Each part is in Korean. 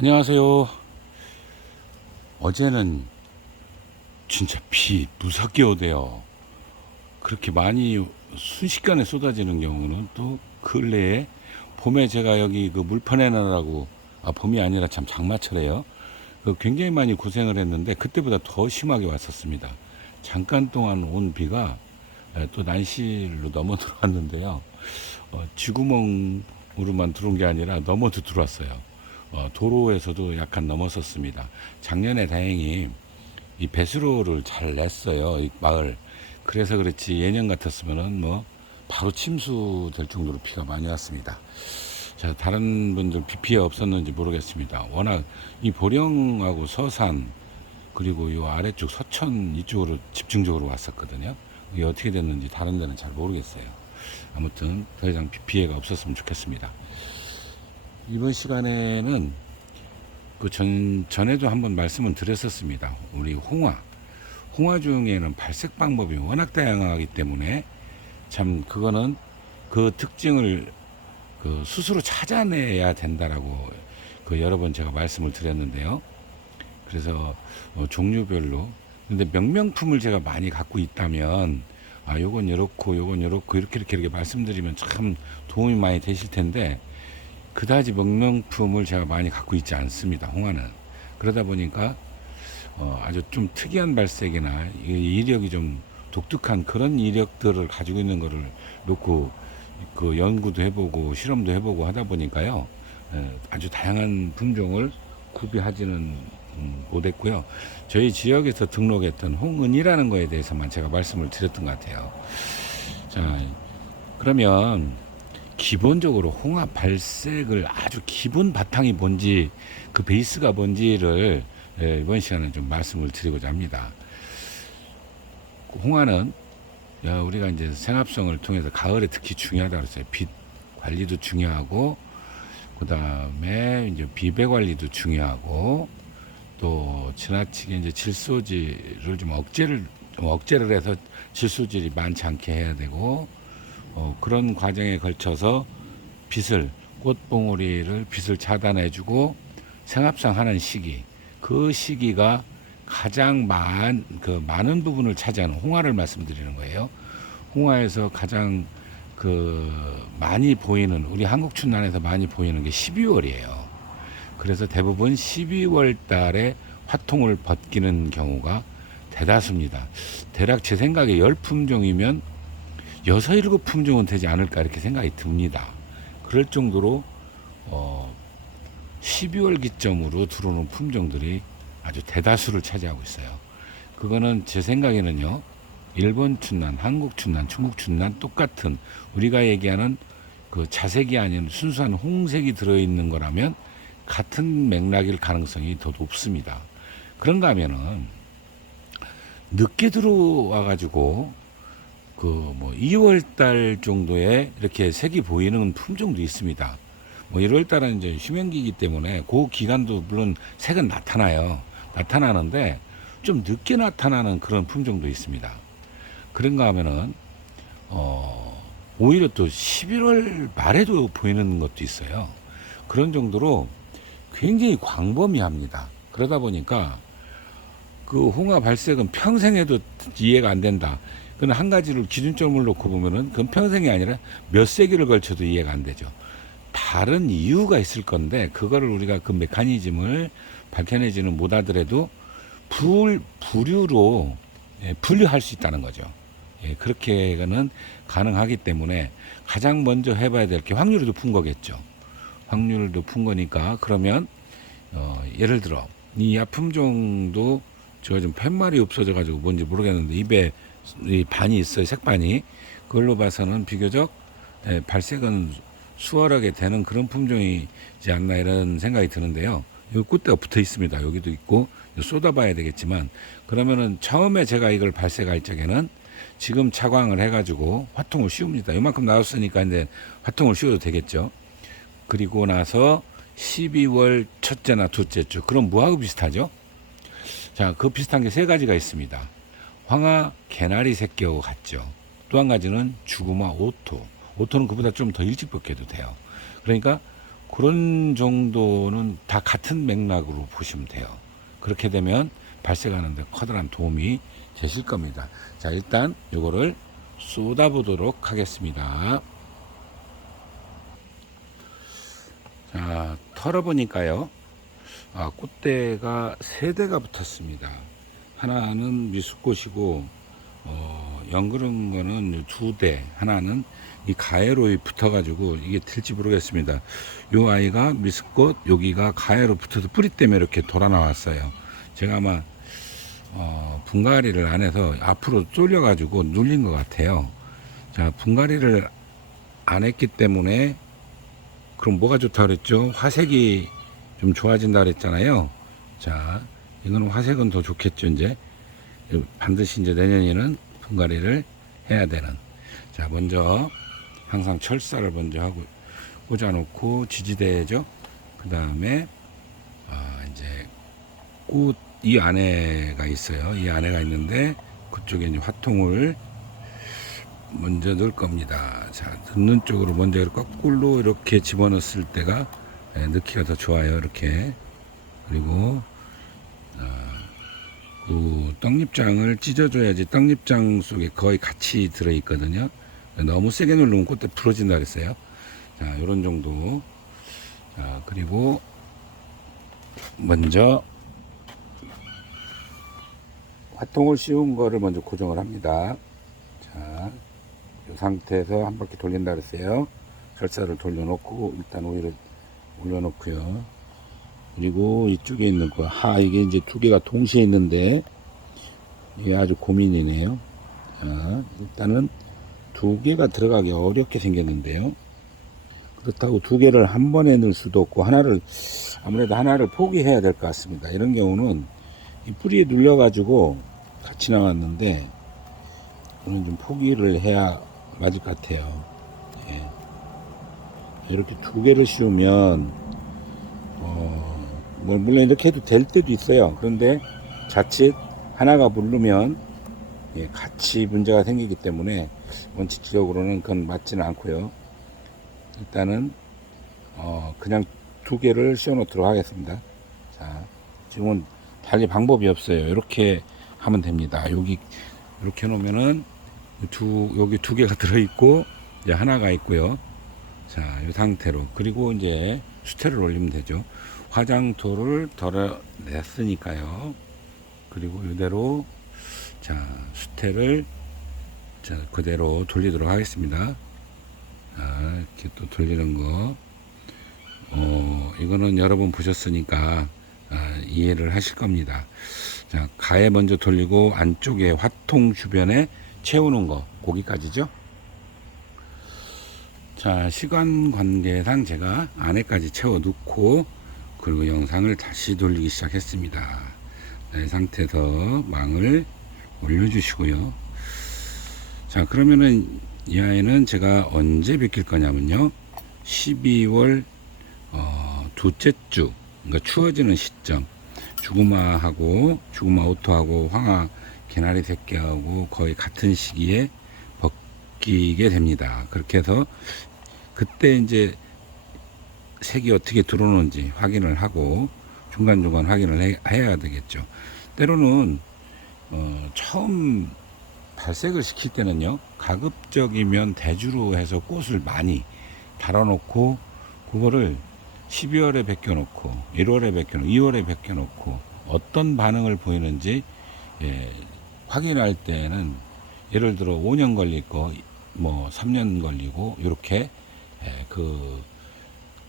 안녕하세요. 어제는 진짜 비 무섭게 오대요. 그렇게 많이 순식간에 쏟아지는 경우는 또 근래에 봄에 제가 여기 그 물퍼내느라고 봄이 아니라 참 장마철에요. 굉장히 많이 고생을 했는데 그때보다 더 심하게 왔었습니다. 잠깐 동안 온 비가 또 난실로 넘어 들어왔는데요. 쥐구멍으로만 들어온 게 아니라 넘어도 들어왔어요. 도로에서도 약간 넘었었습니다. 작년에 다행히 이 배수로를 잘 냈어요, 이 마을. 그래서 그렇지 예년 같았으면은 뭐 바로 침수될 정도로 비가 많이 왔습니다. 자, 다른 분들 비 피해 없었는지 모르겠습니다. 워낙 이 보령하고 서산 그리고 요 아래쪽 서천 이쪽으로 집중적으로 왔었거든요. 이게 어떻게 됐는지 다른 데는 잘 모르겠어요. 아무튼 더 이상 비 피해가 없었으면 좋겠습니다. 이번 시간에는 전에도 한번 말씀을 드렸었습니다. 우리 홍화 중에는 발색 방법이 워낙 다양하기 때문에 참 그거는 그 특징을 스스로 찾아내야 된다라고 여러 번 제가 말씀을 드렸는데요. 그래서 종류별로 근데 명명품을 제가 많이 갖고 있다면 요건 요렇고 요건 요렇고 이렇게 말씀드리면 참 도움이 많이 되실 텐데 그다지 명명품을 제가 많이 갖고 있지 않습니다. 홍화는. 그러다 보니까 아주 좀 특이한 발색이나 이력이 좀 독특한 그런 이력들을 가지고 있는 거를 놓고 연구도 해보고 실험도 해보고 하다 보니까요. 아주 다양한 품종을 구비하지는 못했고요. 저희 지역에서 등록했던 홍은이라는 거에 대해서만 제가 말씀을 드렸던 것 같아요. 자, 그러면 기본적으로 홍합 발색을 아주 기본 바탕이 뭔지 그 베이스가 뭔지를 이번 시간에 좀 말씀을 드리고자 합니다. 홍화는 우리가 이제 생합성을 통해서 가을에 특히 중요하다고 했어요. 빛 관리도 중요하고 그 다음에 이제 비배 관리도 중요하고 또 지나치게 이제 질소질을 좀 억제를 해서 질소질이 많지 않게 해야 되고 그런 과정에 걸쳐서 꽃봉오리를 빛을 차단해주고 생합성하는 시기, 그 시기가 가장 많은 부분을 차지하는 홍화를 말씀드리는 거예요. 홍화에서 가장 많이 보이는 우리 한국 춘난에서 많이 보이는 게 12월이에요. 그래서 대부분 12월 달에 화통을 벗기는 경우가 대다수입니다. 대략 제 생각에 10품종이면 6, 7품종은 되지 않을까 이렇게 생각이 듭니다. 그럴 정도로 12월 기점으로 들어오는 품종들이 아주 대다수를 차지하고 있어요. 그거는 제 생각에는요. 일본 춘난, 한국 춘난, 중국 춘난 똑같은 우리가 얘기하는 그 자색이 아닌 순수한 홍색이 들어있는 거라면 같은 맥락일 가능성이 더 높습니다. 그런가 하면은 늦게 들어와 가지고 2월 달 정도에 이렇게 색이 보이는 품종도 있습니다. 1월 달은 이제 휴면기이기 때문에 그 기간도 물론 색은 나타나는데 좀 늦게 나타나는 그런 품종도 있습니다. 그런가 하면은 오히려 또 11월 말에도 보이는 것도 있어요. 그런 정도로 굉장히 광범위합니다. 그러다 보니까 그 홍화 발색은 평생 해도 이해가 안 된다. 그건 한 가지를 기준점을 놓고 보면은 그건 평생이 아니라 몇 세기를 걸쳐도 이해가 안 되죠. 다른 이유가 있을 건데 그거를 우리가 그 메커니즘을 밝혀내지는 못하더라도 부류로 분류할 수 있다는 거죠. 그렇게는 가능하기 때문에 가장 먼저 해봐야 될 게 확률이 높은 거겠죠. 확률을 높은 거니까 그러면 예를 들어 이 약품종도 제가 좀 팻말이 없어져 가지고 뭔지 모르겠는데 입에 이 반이 있어요. 색반이. 그걸로 봐서는 비교적 발색은 수월하게 되는 그런 품종이지 않나 이런 생각이 드는데요. 여기 꽃대가 붙어 있습니다. 여기도 있고 쏟아봐야 되겠지만 그러면은 처음에 제가 이걸 발색할 적에는 지금 차광을 해가지고 화통을 씌웁니다. 이만큼 나왔으니까 이제 화통을 씌워도 되겠죠. 그리고 나서 12월 첫째나 둘째 주 그럼 뭐하고 비슷하죠? 자, 그 비슷한 게 세 가지가 있습니다. 황화 개나리 새끼하고 같죠. 또 한 가지는 주구마 오토. 오토는 그보다 좀 더 일찍 벗겨도 돼요. 그러니까 그런 정도는 다 같은 맥락으로 보시면 돼요. 그렇게 되면 발색하는데 커다란 도움이 되실 겁니다. 자, 일단 요거를 쏟아보도록 하겠습니다. 자, 털어보니까요. 꽃대가 세 대가 붙었습니다. 하나는 미숫꽃이고, 연그른 거는 두 대, 하나는 이 가해로 붙어가지고 이게 될지 모르겠습니다. 요 아이가 미숫꽃, 여기가 가해로 붙어서 뿌리 때문에 이렇게 돌아 나왔어요. 제가 아마 분갈이를 안 해서 앞으로 쏠려가지고 눌린 것 같아요. 자, 분갈이를 안 했기 때문에 그럼 뭐가 좋다 그랬죠? 화색이 좀 좋아진다 그랬잖아요. 자, 이거는 화색은 더 좋겠죠. 이제 반드시 이제 내년에는 분갈이를 해야 되는. 자, 먼저 항상 철사를 먼저 하고 꽂아놓고 지지대죠. 그 다음에 이제 꽃 이 안에가 있어요. 이 안에가 있는데 그쪽에 이제 화통을 먼저 넣을 겁니다. 자, 넣는 쪽으로 먼저 거꾸로 이렇게 집어넣었을 때가 넣기가 더 좋아요. 이렇게. 그리고 그 떡잎장을 찢어줘야지 떡잎장 속에 거의 같이 들어있거든요. 너무 세게 누르면 꽃대 부러진다 그랬어요. 자, 요런 정도. 자, 그리고 먼저 화통을 씌운 거를 먼저 고정을 합니다. 자, 이 상태에서 한 바퀴 돌린다 그랬어요. 절사를 돌려놓고 일단 오일을 올려놓고요. 그리고 이쪽에 있는 거, 이게 이제 두 개가 동시에 있는데 이게 아주 고민이네요. 자, 일단은 두 개가 들어가기 어렵게 생겼는데요. 그렇다고 두 개를 한 번에 넣을 수도 없고 아무래도 하나를 포기해야 될 것 같습니다. 이런 경우는 이 뿌리에 눌려가지고 같이 나왔는데 저는 좀 포기를 해야 맞을 것 같아요. 예. 이렇게 두 개를 씌우면 물론 이렇게 해도 될 때도 있어요. 그런데 자칫 하나가 물르면 같이 문제가 생기기 때문에 원칙적으로는 그건 맞지는 않고요. 일단은 그냥 두 개를 씌워 놓도록 하겠습니다. 자, 지금은 달리 방법이 없어요. 이렇게 하면 됩니다. 여기 이렇게 해놓으면은 여기 두 개가 들어있고 이제 하나가 있고요. 자, 이 상태로. 그리고 이제 수태를 올리면 되죠. 화장토를 덜어냈으니까요. 그리고 이대로 자, 수태를 자, 그대로 돌리도록 하겠습니다. 자, 이렇게 또 돌리는 거. 이거는 여러분 보셨으니까 이해를 하실 겁니다. 자, 가에 먼저 돌리고 안쪽에 화통 주변에 채우는 거, 거기까지죠. 자, 시간 관계상 제가 안에까지 채워 넣고 그리고 영상을 다시 돌리기 시작했습니다. 이 상태에서 망을 올려주시고요. 자, 그러면은 이 아이는 제가 언제 베낄 거냐면요, 12월 둘째 주, 그러니까 추워지는 시점, 주구마 오토하고 황화 개나리 새끼하고 거의 같은 시기에 벗기게 됩니다. 그렇게 해서 그때 이제 색이 어떻게 들어오는지 확인을 하고 중간중간 확인을 해야 되겠죠. 때로는 처음 발색을 시킬 때는요, 가급적이면 대주로 해서 꽃을 많이 달아놓고 그거를 12월에 벗겨놓고 1월에 벗겨놓고 2월에 벗겨놓고 어떤 반응을 보이는지 확인할 때는 예를 들어 5년 걸릴 거 뭐 3년 걸리고 이렇게 그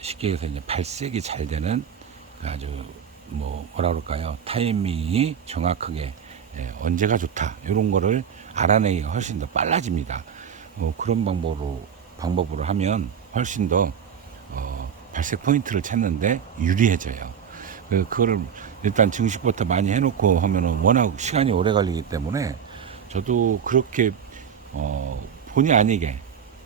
시기에서 이제 발색이 잘 되는 아주 뭐라 그럴까요, 타이밍이 정확하게 언제가 좋다 이런 거를 알아내기가 훨씬 더 빨라집니다. 그런 방법으로 하면 훨씬 더 발색 포인트를 찾는데 유리해져요. 그거를 일단 증식부터 많이 해놓고 하면은 워낙 시간이 오래 걸리기 때문에 저도 그렇게 본의 아니게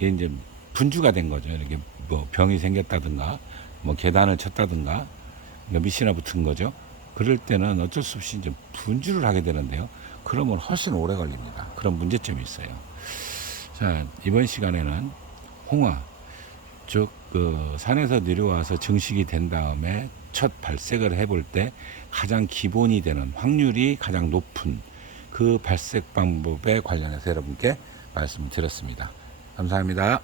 이제 분주가 된 거죠. 이렇게 뭐 병이 생겼다든가 뭐 계단을 쳤다든가 밑이나 붙은 거죠. 그럴 때는 어쩔 수 없이 이제 분주를 하게 되는데요. 그러면 훨씬 오래 걸립니다. 그런 문제점이 있어요. 자, 이번 시간에는 홍화 즉 그 산에서 내려와서 증식이 된 다음에 첫 발색을 해볼 때 가장 기본이 되는 확률이 가장 높은 그 발색 방법에 관련해서 여러분께 말씀을 드렸습니다. 감사합니다.